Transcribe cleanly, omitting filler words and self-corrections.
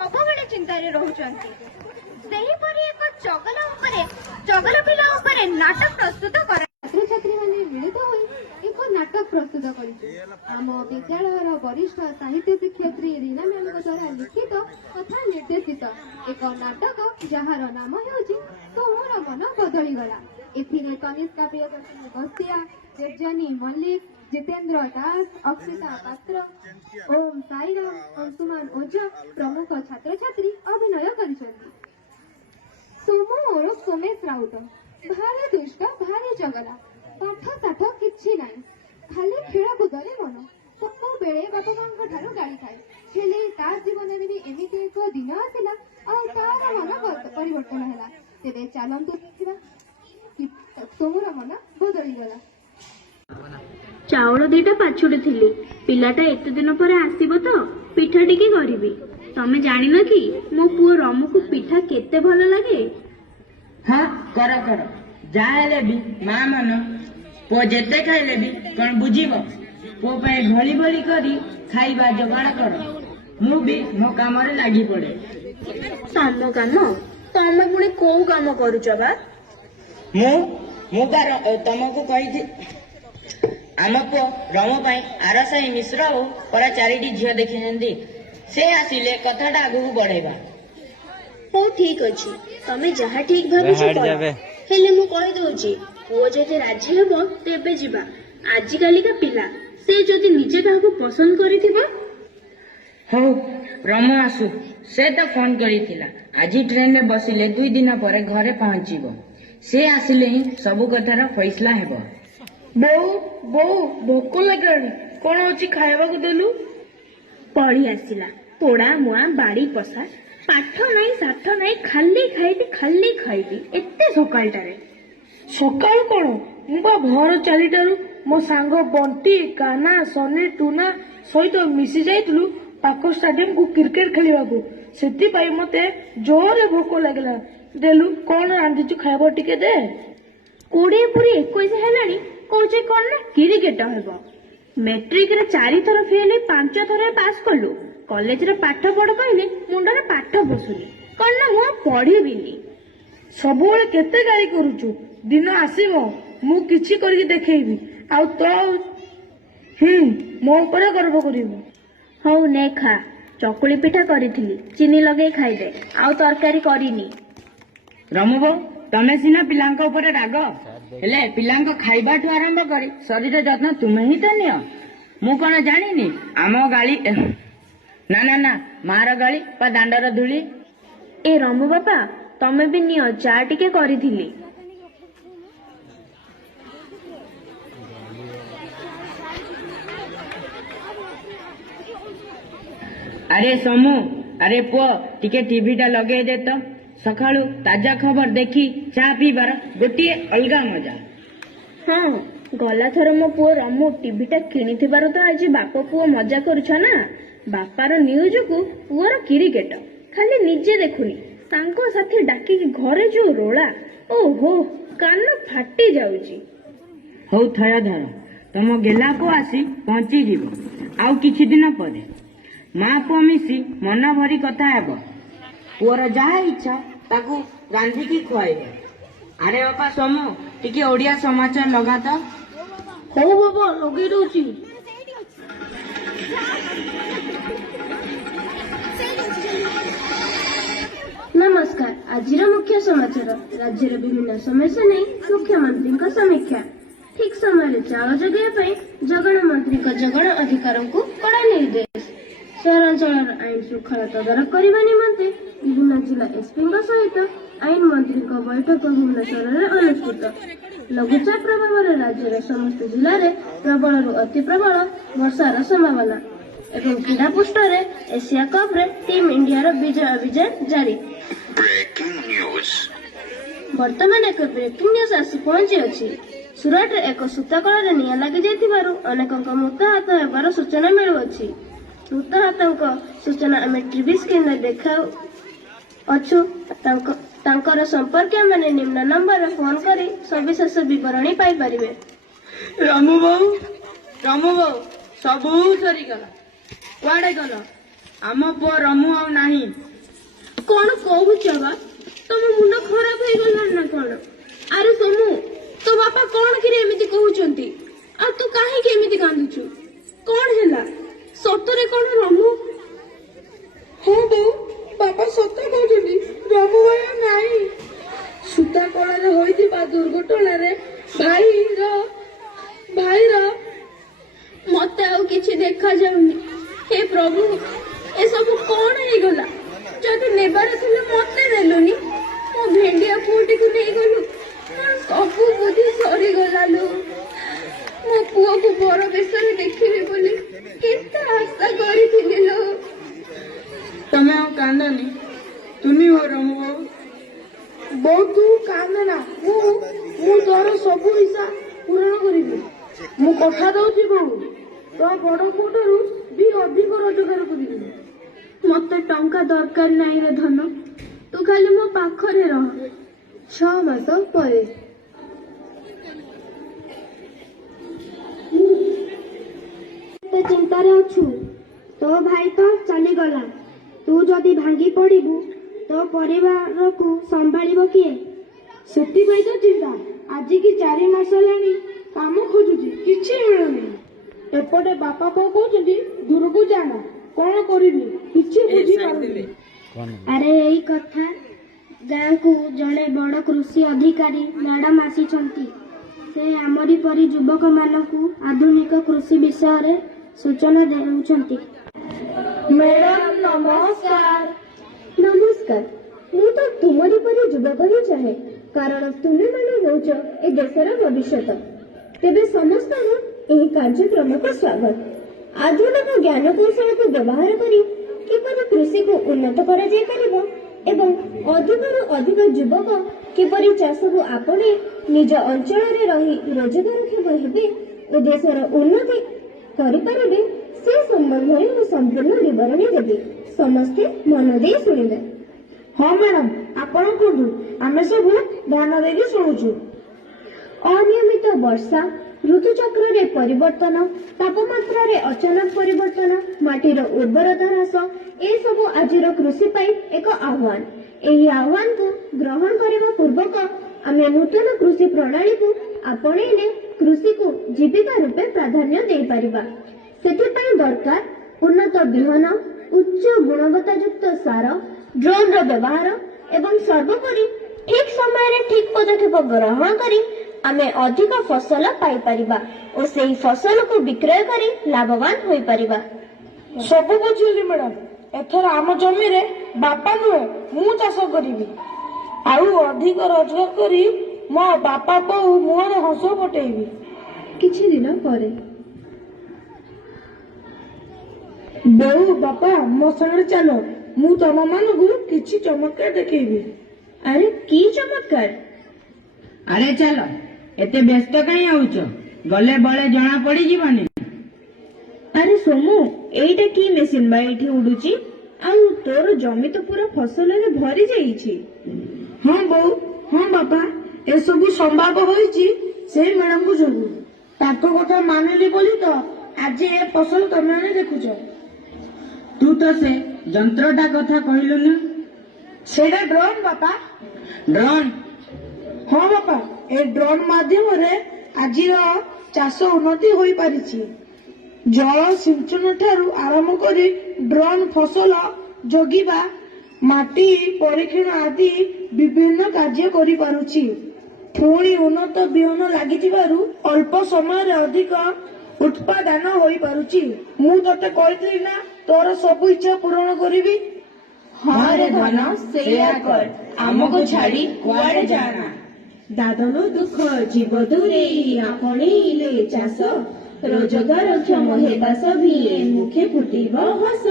ସବୁବେଳେ ଚିନ୍ତାରେ ରହୁଛନ୍ତି। ସେହିପରି ଏକ ଚଗଲ ପିଲା ଉପରେ ନାଟକ ପ୍ରସ୍ତୁତ କର। ଛାତ୍ରଛାତ୍ରୀମାନେ ମିଳିତ ହୋଇ ଏକ ନାଟକ ପ୍ରସ୍ତୁତ କରିଛୁ। ଆମ ବିଦ୍ୟାଳୟର ବରିଷ୍ଠ ସାହିତ୍ୟ ଶିକ୍ଷୟିତ୍ରୀ ରୀନା ମ୍ୟାମଙ୍କ ଦ୍ୱାରା ଲିଖିତ ତଥା ନିର୍ଦ୍ଦେଶିତ ଏକ ନାଟକ ଯାହାର ନାମ ହେଉଛି ତୁମର ମନ ବଦଳିଗଲା। ଏଥିରେ କନିଷ୍କା ପ୍ରିୟଦର୍ଶିନୀ ବସ୍ତିଆ, ଦେବଯାନୀ ମଲ୍ଲିକ, जितेंद्र दास, अक्षिता पात्र, ओम साईराम, अंशुमान ओझा प्रमुख छात्र छात्री अभिनय करिसेंती। सोमू और सोमेश राउत भारी दुष्ट भारी जगला पाठ साठ किछि नाही खाली खेलकूदरे मन सब बेले बापा मांक ठारू गाड़ी खाए हेले तार जीवन में भी एमिति एक दिन आसिला और तार मन परिवर्तन हैला। तेबे चलंतु देखिबा कि सोमूर मन बदली गला। चाउल दुईटा पाछुड़ी थिली पिलाटा एते दिन पर आसीबो तो पिठा टिके करिवि। तमे जानिन कि मो पुओ रमु को पिठा केते भल लागे। हाँ कर कर जाहेले भी मां मन पो जेते खाइले भी कोन बुझीबो। पो पे भली भली करी खाइबा जोगाड़ कर। मु भी मो काम रे लागी पड़े। तम काम तमे पुणी को काम करूछ बा? मु कार तमको कहि थी आम पुओ रमु पाई आर साई मिश्र हो परा चारिटी झियो देखिछन्ती से आसिले कथाटा आगु बढ़ेबा। हो ठीक अछि तमे जहा ठीक भाबुछ हेले मु कहि दोछि पुओ जदि राजी हेबो तेबे जिबा। आजि काली का पिला से जदि निजे काहको पसंद करिथिबो हो रमु आसु से तो फोन करिथिला आजि ट्रेन में बसिले 2 दिन पर घरे पहुंचीबो। से आसिले ही सब कथार फैसला हेबो। बोऊ भोक लागलानी कौन होची खाइबा को देलु? पढ़ी आसिला पोड़ा मुआ बाड़ी पसा पाठ नाई साठ नाई खाली खाइबी एते सकाळटारे। सकाळ कौन मुबा भोर 4टारू मो सांग बंटी काना सनी टूना सहित मिसी जाइतलु पाक स्टेडियम को क्रिकेट खेलिबा को सेति पाई मते जोरे भोक लागला। देलु कौन रांधिचु खाइबा टिके दे। 20 पूरी 21 हेलानी कौचे कौन ना क्रिकेट हेबो। मैट्रिक रे 4 थर फेल 5 थर पास कलु कॉलेज रे पाठ पढ़ कहले मुंडरे पाठ बसुनी कौन ना मु पढ़िबिनी। सबुबेले केते गाई करूचु दिन आसीबो मु किछि करके देखैबी आ तो मो ऊपर गर्व करिबो। हौ ने खा चकुली पिठा करिथिली चीनी लगे खाइदे आ तरकारी करिनी। रमुबो तमे सिना पिलांक ऊपर राग हेले पिलांक खाइबाठू आरंभ करी शरीर जत्न तुमे ही तो नियो। मु कौन जानिनी आम गाली ना ना ना मार गाली पा दांडर धूली। ए रमु बापा तमे भी नियो चा टिके करिथिली। अरे समू अरे पुओ टिके टीवीटा लगे दे तो सकाळू ताजा खबर देखी चा पीबार गोटे अलगा मजा। हाँ गला थर मो पुओ रमु टीवीटा किनिथिबार तो आज बाप पुओ मजा करूछ ना। बापार न्यूज को पुओर क्रिकेट खाली निजे देखुनी तांको साथी डाकी घरे जो रोला ओहो कान फाटी जाउची। हौ थय धर तम गेला को आसी पहुंची जीवो आउ किछि दिन परे मां पो मिसी मन भरी कथा हेबो। पुअर जहा इच्छा ताकू रांधिकी खुआइबे। अरे बापा सोमू टिके ओडिया समाचार लगा तो। हो बाबा लगे दउची। नमस्कार आजिर मुख्य समाचार राज्यर विभिन्न समस्या नहीं मुख्यमंत्री समीक्षा ठीक समय चाउल जगह जगण मंत्री जगण अधिकार को कड़ा निर्देश सहरांचल आईन श्रृंखला तदारख करने निमंते विभिन्न जिला एसपी सहित आईन मंत्री बैठक भुवनेश्वर में अनुष्ठित। लघुचाप प्रभाव राज्यर समस्त जिले में प्रबल अति प्रबल वर्षार संभावना एवं क्रीड़ा पृष्ठ एशिया कप रे टीम इंडिया विजय अभियान जारी। वर्तमान एक ब्रेकिंग न्यूज आसी पहुंची अछि। सुरत एक सूताकल निया लगी जाइथिबारु अनेक मृताहत हेबार सूचना मिलुअछि। मृताहतଙ୍କ सूचना आम टीवी स्क्रीन में देखा अच्छु तांकर संपर्क माने निम्न नंबर फोन करी सविशेष विवरणी पाई परिबे। रामू बाबू सबू सरी गला कुआडे गल आम पुओ रमु आ नाही କହୁଛ ବା? ତମ ମୁଣ୍ଡ ଖରାପ ହେଇଗଲାଣି ନା କଣ? ଆରେ ସୋମୁ, ତୋ ବାପା କଣ କିରେ ଏମିତି କହୁଛନ୍ତି? ଆଉ ତୁ କାହିଁକି ଏମିତି କାନ୍ଦୁଛୁ? କଣ ହେଲା? ସତରେ କଣ ରମୁ? ହଁ ବୋଉ, ବାପା ସତ କହୁଛନ୍ତି, ରମୁ ଭାଇ ଆଉ ନାହିଁ। ସୂତାକଳାରେ ହୋଇଥିବା ଦୁର୍ଘଟଣାରେ ଭାଇର ମତେ ଆଉ କିଛି ଦେଖାଯାଉନି। ହେ ପ୍ରଭୁ, ଏସବୁ କଣ ହେଇଗଲା? ଯଦି ନେବାର ଥିଲା ମତେ ନେଲୁନି, ମୋ ଭେଣ୍ଡିଆ ପୁଅଟିକୁ ନେଇଗଲୁ। ମୋର ସବୁ ବୁଦ୍ଧି ସରିଗଲା ଲୋ। ମୋ ପୁଅକୁ ବର ବେଶରେ ଦେଖିବି ବୋଲି କେତେ ଆଶା କରିଥିଲି ଲୋ। ତମେ ଆଉ କାନ୍ଦନି, ତୁନି ହୋ ରମୁ ବାବୁ। ବୋଉ ତୁ କାନ୍ଦ ନା, ମୁଁ ତୋର ସବୁ ହିସାବ ପୂରଣ କରିବି। ମୁଁ କଥା ଦଉଛି ବୋଉ, ତୋ ବଡ ପୁଅଠାରୁ ବି ଅଧିକ ରୋଜଗାର କରିବି। ମତେ ଟଙ୍କା ଦରକାର ନାହିଁ ରେ ଧନ, ତୁ ଖାଲି ମୋ ପାଖରେ ରହ। 6 ମାସ ପରେ ଏତେ ଚିନ୍ତାରେ ଅଛୁ? ତୋ ଭାଇ ତ ଚାଲିଗଲା। ତୁ ଯଦି ଭାଙ୍ଗି ପଡିବୁ, ତୋ ପରିବାରକୁ ସମ୍ଭାଳିବ କିଏ? ସେଥିପାଇଁ ତ ଚିନ୍ତା। ଆଜିକି 4 ମାସ ହେଲାଣି କାମ ଖୋଜୁଛି, କିଛି ମିଳୁନି। ଏପଟେ ବାପା ବୋଉ କହୁଛନ୍ତି ଦୂରକୁ ଯାନା, କଣ କରିବି କିଛି ବୁଝିପାରୁନି। ଆରେ ଏଇ କଥା, ଗାଁକୁ ଜଣେ ବଡ କୃଷି ଅଧିକାରୀ ମ୍ୟାଡାମ ଆସିଛନ୍ତି। ସେ ଆମରି ପରି ଯୁବକ ମାନଙ୍କୁ ଆଧୁନିକ କୃଷି ବିଷୟରେ ସୂଚନା ଦେଉଛନ୍ତି। ମ୍ୟାଡାମ ନମସ୍କାର। ନମସ୍କାର। ମୁଁ ତ ତୁମରି ପରି ଯୁବକ ହିଁ ଚାହେଁ, କାରଣ ତୁମେମାନେ ହେଉଛ ଏ ଦେଶର ଭବିଷ୍ୟତ। ତେବେ ସମସ୍ତଙ୍କୁ ଏହି କାର୍ଯ୍ୟକ୍ରମକୁ ସ୍ୱାଗତ। ଆଧୁନିକ ଜ୍ଞାନକୌଶଳକୁ ବ୍ୟବହାର କରି କିପରି କୃଷିକୁ ଉନ୍ନତ କରାଯାଇପାରିବ ଏବଂ ଅଧିକରୁ ଅଧିକ ଯୁବକ କିପରି ଚାଷକୁ ଆପଣେଇ ନିଜ ଅଞ୍ଚଳରେ ରହି ରୋଜଗାରକ୍ଷମ ହେବେ ଓ ଦେଶର ଉନ୍ନତି କରିପାରିବେ, ସେ ସମ୍ବନ୍ଧରେ ମୁଁ ସମ୍ପୂର୍ଣ୍ଣ ବିବରଣୀ ଦେବି। ସମସ୍ତେ ମନ ଦେଇ ଶୁଣିବେ। ହଁ ମ୍ୟାଡାମ, ଆପଣ କୁହନ୍ତୁ, ଆମେ ସବୁ ଧ୍ୟାନ ଦେଇକି ଶୁଣୁଛୁ। ଅନିୟମିତ ବର୍ଷା, ଋତୁଚକ୍ରରେ ପରିବର୍ତ୍ତନ, ତାପମାତ୍ରାରେ ଅଚାନକ ପରିବର୍ତ୍ତନ, ମାଟିର ଉର୍ବରତା ହ୍ରାସ, ଏସବୁ ଆଜିର କୃଷି ପାଇଁ ଏକ ଆହ୍ୱାନ। ଏହି ଆହ୍ୱାନକୁ ଗ୍ରହଣ କରିବା ପୂର୍ବକ ଆମେ ନୂତନ କୃଷି ପ୍ରଣାଳୀକୁ ଆପଣେଇଲେ କୃଷିକୁ ଜୀବିକା ରୂପେ ପ୍ରାଧାନ୍ୟ ଦେଇପାରିବା। ସେଥିପାଇଁ ଦରକାର ଉନ୍ନତ ବିହନ, ଉଚ୍ଚ ଗୁଣବତ୍ତାଯୁକ୍ତ ସାର, ଡ୍ରୋନର ବ୍ୟବହାର ଏବଂ ସର୍ବୋପରି ଠିକ୍ ସମୟରେ ଠିକ୍ ପଦକ୍ଷେପ ଗ୍ରହଣ କରି ଆମେ ଅଧିକ ଫସଲ ପାଇପାରିବା ଓ ସେହି ଫସଲକୁ ବିକ୍ରୟ କରି ଲାଭବାନ ହୋଇପାରିବା। ସବୁ ବୁଝିଲି ମ୍ୟାଡାମ। ଏଥର ଆମ ଜମିରେ ବାପା ନୁହେଁ ମୁଁ ଚାଷ କରିବି, ଆଉ ଅଧିକ ରୋଜଗାର କରି ମୋ ବାପା ବୋଉ ମୁହଁରେ ହସ ଫଟେଇବି। କିଛି ଦିନ ପରେ ବୋଉ ବାପା ମୋ ସାଙ୍ଗରେ ଚାଲ, ମୁଁ ତମମାନଙ୍କୁ କିଛି ଚମତ୍କାର ଦେଖେଇବି। ଆରେ କି ଚମତ୍କାର! ଆରେ ଚାଲ, ଏତେ ବ୍ୟସ୍ତ କାହିଁ ହଉଛ? ଗଲେ ବଳେ ଜଣା ପଡିଯିବନି। ଆରେ ସୋମୁ, ଏଇଟା କି ମେସିନ ବା ଏଇଠି ଉଡୁଛି? ଆଉ ତୋର ଜମି ତ ପୁରା ଫସଲରେ ଭରି ଯାଇଛି। ହଁ ବୋଉ, ହଁ ବାପା, ଏସବୁ ସମ୍ଭବ ହୋଇଛି ସେଇ ମ୍ୟାଡାମଙ୍କ ଯୋଗୁଁ। ତାଙ୍କ କଥା ମାନିଲି ବୋଲି ତ ଆଜି ଏ ଫସଲ ତମେମାନେ ଦେଖୁଛ। ତୁ ତ ସେ ଯନ୍ତ୍ରଟା କଥା କହିଲୁନି। ସେଇଟା ଡ୍ରୋନ୍ ବାପା। ଡ୍ରୋନ୍? ହଁ ବାପା, ଏ ଡ୍ରୋନ୍ ମାଧ୍ୟମରେ ଆଜିର ଚାଷ ଉନ୍ନତି ହୋଇପାରିଛି। ଜଳ ସିଞ୍ଚନ ଠାରୁ ଆରମ୍ଭ କରି ଡ୍ରୋନ୍ ଫସଲ ଜଗିବା, ମାଟି ପରୀକ୍ଷଣ ଆଦି ବିଭିନ୍ନ କାର୍ଯ୍ୟ କରିପାରୁଛି। ପୁଣି ଉନ୍ନତ ବିହନ ଲାଗିଥିବାରୁ ଅଳ୍ପ ସମୟରେ ଅଧିକ ଉତ୍ପାଦନ ହୋଇପାରୁଛି। ମୁଁ ତତେ କହିଥିଲି ନା ତୋର ସବୁ ଇଚ୍ଛା ପୂରଣ କରିବି। ହଁ ରେ ଧନ, ସେଇଆ କର, ଆମକୁ ଛାଡି କୁଆଡେ ଯାନା। ଦାଦନ ଦୁଃଖ ଜୀବ ଦୂରେଇ ଆପଣେଇଲେ ଚାଷ, ରୋଜଗାର କ୍ଷମ ହେବା ସଭିଏ ମୁଖେ ଫୁଟିବ ହସ।